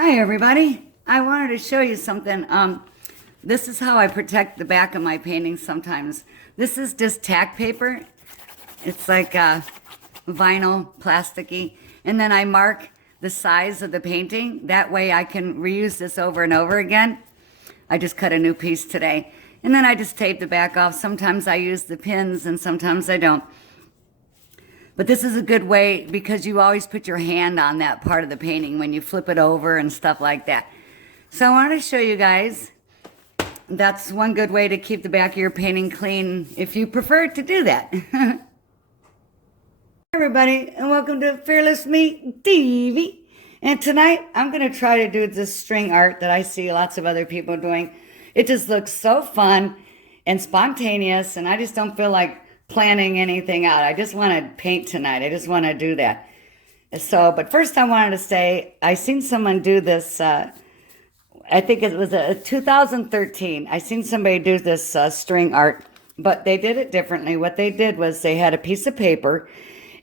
Hi everybody. I wanted to show you something. This is how I protect the back of my paintings sometimes. This is just tack paper. It's like vinyl, plasticky. And then I mark the size of the painting. That way I can reuse this over and over again. I just cut a new piece today. And then I just tape the back off. Sometimes I use the pins and sometimes I don't. But this is a good way because you always put your hand on that part of the painting when you flip it over and stuff like that. So I wanted to show you guys, that's one good way to keep the back of your painting clean if you prefer to do that. Hi everybody, and welcome to Fearless Me TV. And tonight I'm going to try to do this string art that I see lots of other people doing. It just looks so fun and spontaneous, and I just don't feel like planning anything out. I just want to paint tonight. I just want to do that. So, but first I wanted to say, I seen someone do this, I think it was a 2013. I seen somebody do this string art, but they did it differently. What they did was they had a piece of paper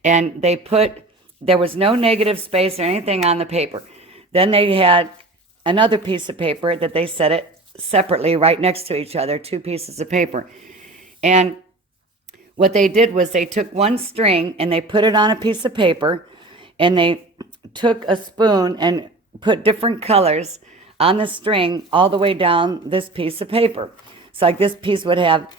and they put, there was no negative space or anything on the paper. Then they had another piece of paper that they set it separately right next to each other, two pieces of paper. And what they did was they took one string and they put it on a piece of paper and they took a spoon and put different colors on the string all the way down this piece of paper. So like this piece would have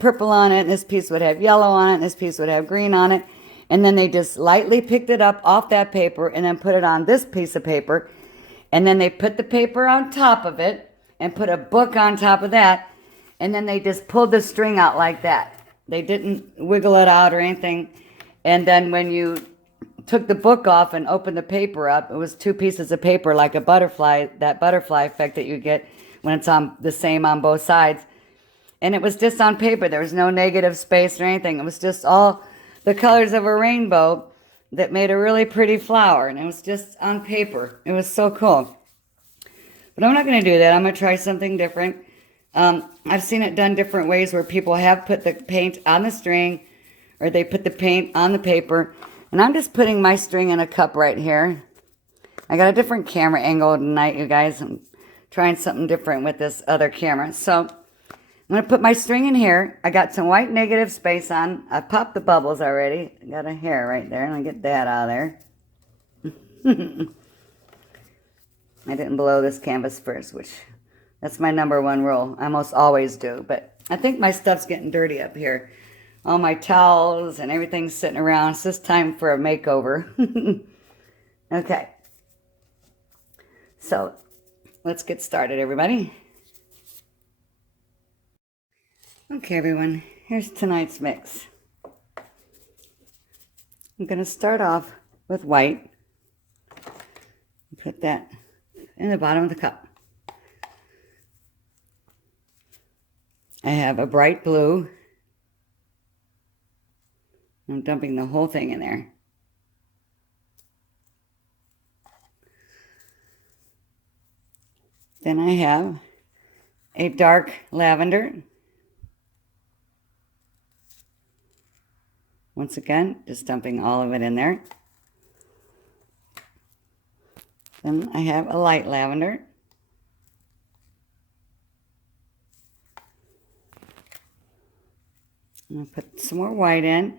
purple on it, and this piece would have yellow on it, and this piece would have green on it. And then they just lightly picked it up off that paper and then put it on this piece of paper. And then they put the paper on top of it and put a book on top of that. And then they just pulled the string out like that. They didn't wiggle it out or anything. And then when you took the book off and opened the paper up, it was two pieces of paper like a butterfly, that butterfly effect that you get when it's on the same on both sides. And it was just on paper. There was no negative space or anything. It was just all the colors of a rainbow that made a really pretty flower. And it was just on paper. It was so cool. But I'm not going to do that. I'm going to try something different. I've seen it done different ways where people have put the paint on the string or they put the paint on the paper. And I'm just putting my string in a cup right here. I got a different camera angle tonight, you guys. I'm trying something different with this other camera. So I'm going to put my string in here. I got some white negative space on. I popped the bubbles already. I got a hair right there. Let me get that out of there. I didn't blow this canvas first, which... that's my #1 rule. I almost always do. But I think my stuff's getting dirty up here. All my towels and everything's sitting around. It's just time for a makeover. Okay. So, let's get started, everybody. Okay, everyone. Here's tonight's mix. I'm going to start off with white. Put that in the bottom of the cup. I have a bright blue. I'm dumping the whole thing in there. Then I have a dark lavender. Once again, just dumping all of it in there. Then I have a light lavender. I'm going to put some more white in.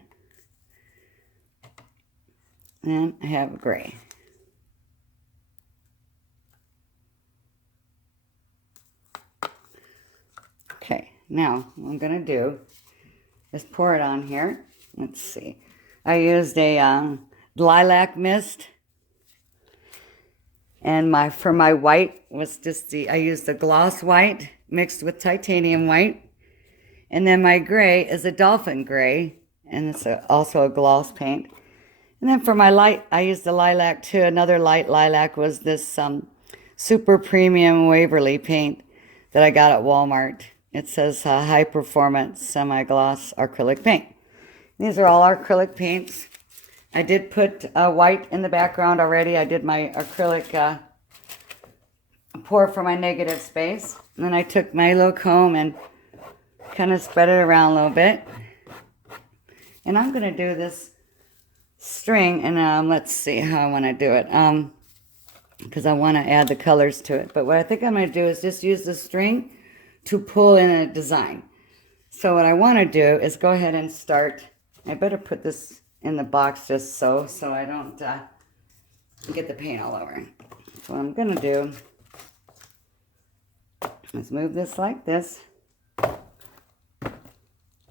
And I have gray. Okay, now what I'm going to do is pour it on here. Let's see. I used a lilac mist. And for my white was just I used the gloss white mixed with titanium white. And then my gray is a dolphin gray, and it's also a gloss paint. And then for my light, I used the lilac too. Another light lilac was this super premium Waverly paint that I got at Walmart. It says high performance semi-gloss acrylic paint. These are all acrylic paints. I did put white in the background already. I did my acrylic pour for my negative space. And then I took my little comb and kind of spread it around a little bit. And I'm going to do this string, and let's see how I want to do it. because I want to add the colors to it. But what I think I'm going to do is just use the string to pull in a design. So what I want to do is go ahead and start. I better put this in the box just so I don't get the paint all over. So what I'm going to do is move this like this.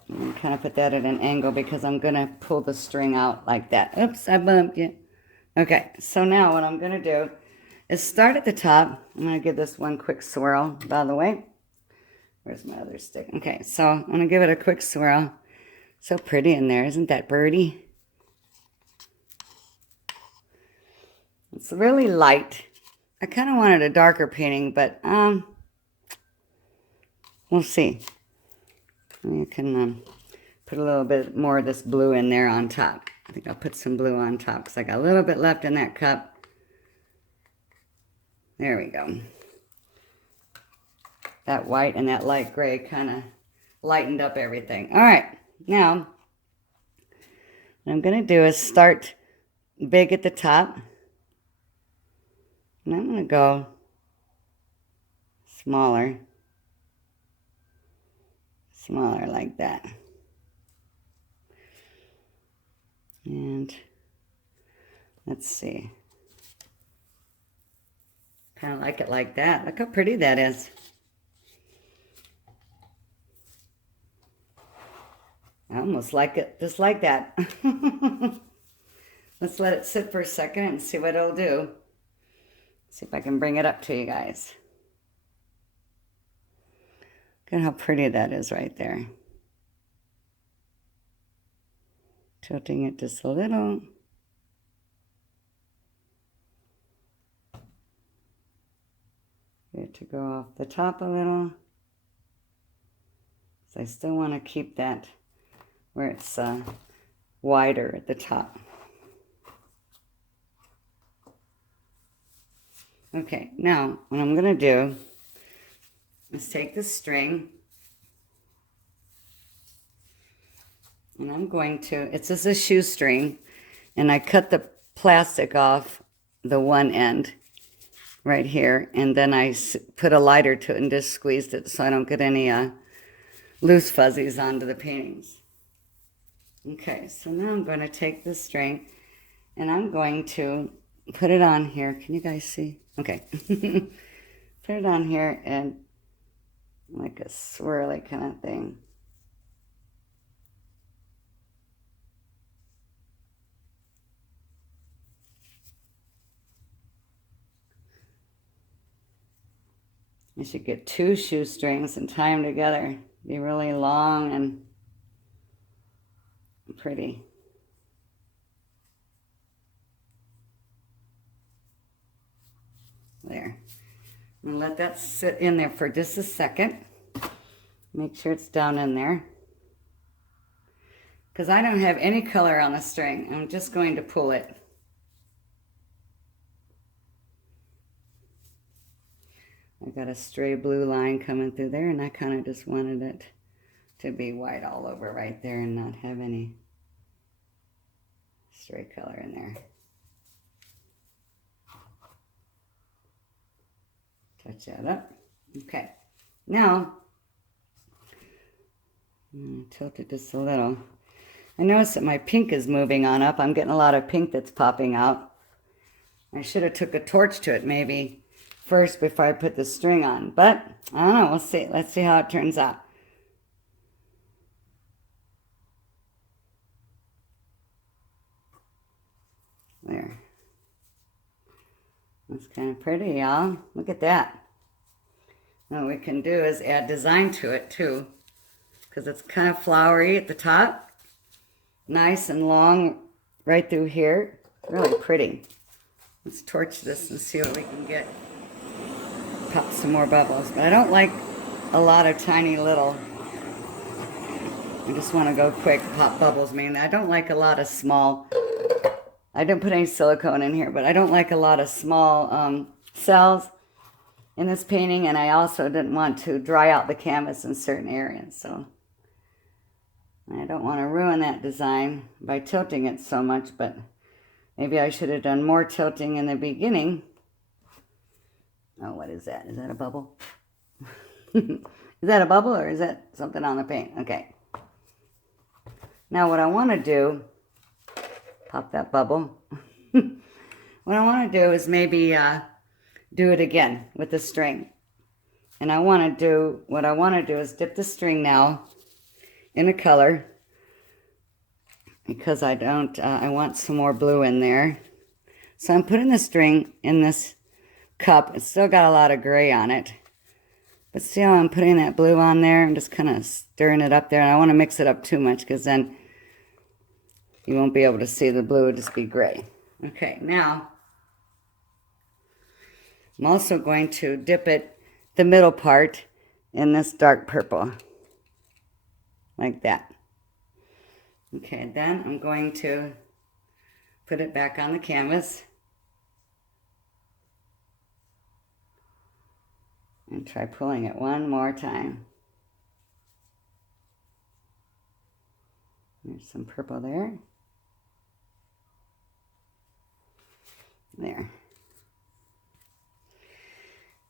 And kind of put that at an angle because I'm going to pull the string out like that. Oops, I bumped you. Okay, so now what I'm going to do is start at the top. I'm going to give this one quick swirl, by the way. Where's my other stick? Okay, so I'm going to give it a quick swirl. So pretty in there, isn't that birdie? It's really light. I kind of wanted a darker painting, but we'll see. You can put a little bit more of this blue in there on top. I think I'll put some blue on top because I got a little bit left in that cup. There we go. That white and that light gray kind of lightened up everything. All right, now what I'm going to do is start big at the top. And I'm going to go smaller like that. And let's see. Kind of like it like that. Look how pretty that is. I almost like it just like that. Let's let it sit for a second and see what it'll do. See if I can bring it up to you guys. Look at how pretty that is right there. Tilting it just a little. Get it to go off the top a little. So I still want to keep that where it's wider at the top. Okay, now what I'm going to do is take the string and I'm going to, it's just a shoestring, and I cut the plastic off the one end right here, and then I put a lighter to it and just squeezed it so I don't get any loose fuzzies onto the paintings. Okay, so now I'm going to take this string and I'm going to put it on here. Can you guys see? Okay. Put it on here and like a swirly kind of thing. You should get 2 shoestrings and tie them together. Be really long and pretty. There. I'm going to let that sit in there for just a second. Make sure it's down in there. Because I don't have any color on the string. I'm just going to pull it. I got a stray blue line coming through there, and I kind of just wanted it to be white all over right there and not have any stray color in there. Touch that up. Okay. Now, I'm going to tilt it just a little. I notice that my pink is moving on up. I'm getting a lot of pink that's popping out. I should have took a torch to it maybe first before I put the string on. But, I don't know. We'll see. Let's see how it turns out. There. That's kind of pretty, y'all. Look at that. Now what we can do is add design to it, too. Because it's kind of flowery at the top. Nice and long right through here. Really pretty. Let's torch this and see what we can get. Pop some more bubbles. But I don't like a lot of tiny little... I just want to go quick, pop bubbles mainly. I don't like a lot of small... I didn't put any silicone in here, but I don't like a lot of small cells in this painting, and I also didn't want to dry out the canvas in certain areas, so I don't want to ruin that design by tilting it so much, but maybe I should have done more tilting in the beginning Oh, what is that? Is that a bubble? Is that a bubble or is that something on the paint? Okay. Now what I want to do, pop that bubble. What I want to do is maybe do it again with the string. And what I want to do is dip the string now in a color because I want some more blue in there. So I'm putting the string in this cup. It's still got a lot of gray on it. But see how I'm putting that blue on there? I'm just kind of stirring it up there. And I want to mix it up too much because then you won't be able to see the blue. It'll just be gray. Okay, now I'm also going to dip it, the middle part, in this dark purple. Like that. Okay, then I'm going to put it back on the canvas. And try pulling it one more time. There's some purple there. There.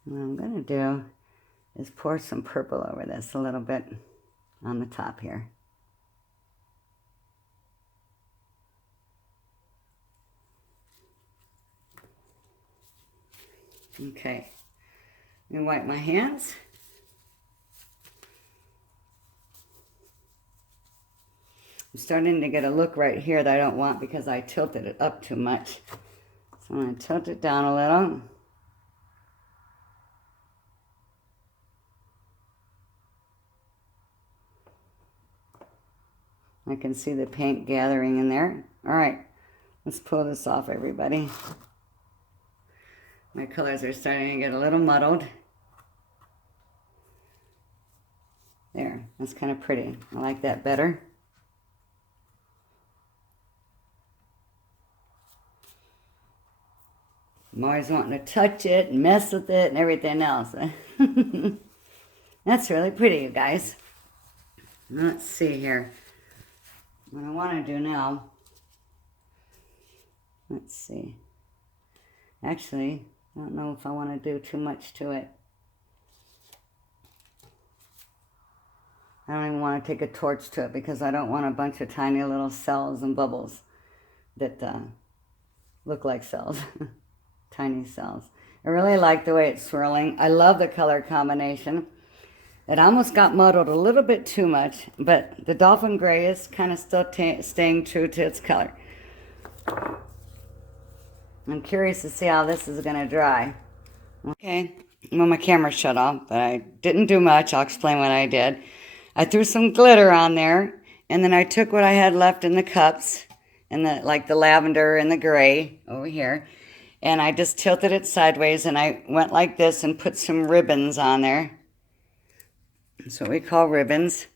And what I'm going to do is pour some purple over this a little bit on the top here. Okay. Let me wipe my hands. I'm starting to get a look right here that I don't want because I tilted it up too much. So I'm going to tilt it down a little. I can see the paint gathering in there. All right, let's pull this off, everybody. My colors are starting to get a little muddled. There, that's kind of pretty. I like that better. I'm always wanting to touch it and mess with it and everything else. That's really pretty, you guys. Let's see here. What I want to do now, let's see. Actually, I don't know if I want to do too much to it. I don't even want to take a torch to it because I don't want a bunch of tiny little cells and bubbles that look like cells. Tiny cells. I really like the way it's swirling. I love the color combination. It almost got muddled a little bit too much, but the dolphin gray is kind of still staying true to its color. I'm curious to see how this is going to dry. Okay, well, my camera shut off, but I didn't do much. I'll explain what I did. I threw some glitter on there, and then I took what I had left in the cups, and like the lavender and the gray over here, and I just tilted it sideways, and I went like this and put some ribbons on there. That's what we call ribbons.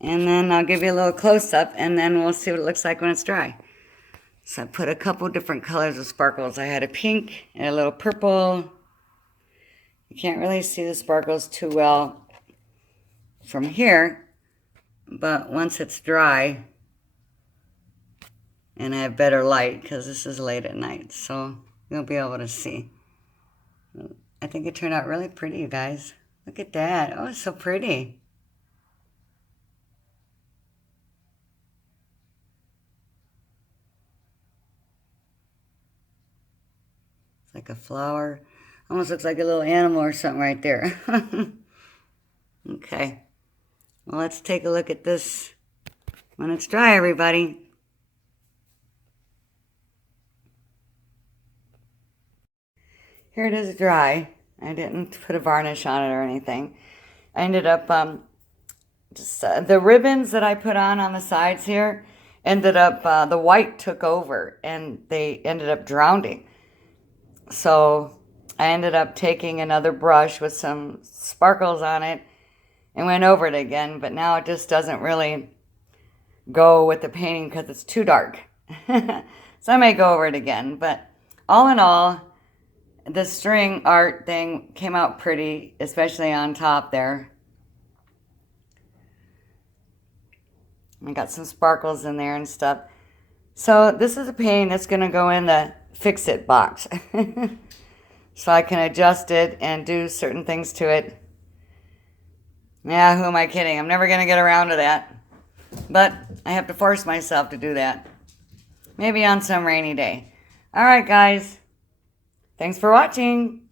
And then I'll give you a little close-up, and then we'll see what it looks like when it's dry. So I put a couple different colors of sparkles. I had a pink and a little purple. You can't really see the sparkles too well from here, but once it's dry, and I have better light, because this is late at night, so you'll be able to see. I think it turned out really pretty, you guys. Look at that. Oh, it's so pretty. It's like a flower. Almost looks like a little animal or something right there. Okay. Well, let's take a look at this when it's dry, everybody. Here it is dry. I didn't put a varnish on it or anything. I ended up, the ribbons that I put on the sides here, ended up, the white took over and they ended up drowning. So I ended up taking another brush with some sparkles on it and went over it again, but now it just doesn't really go with the painting because it's too dark. So I may go over it again, but all in all, the string art thing came out pretty, especially on top there. I got some sparkles in there and stuff. So this is a painting that's going to go in the fix-it box. so I can adjust it and do certain things to it. Yeah, who am I kidding? I'm never going to get around to that. But I have to force myself to do that. Maybe on some rainy day. All right, guys. Thanks for watching.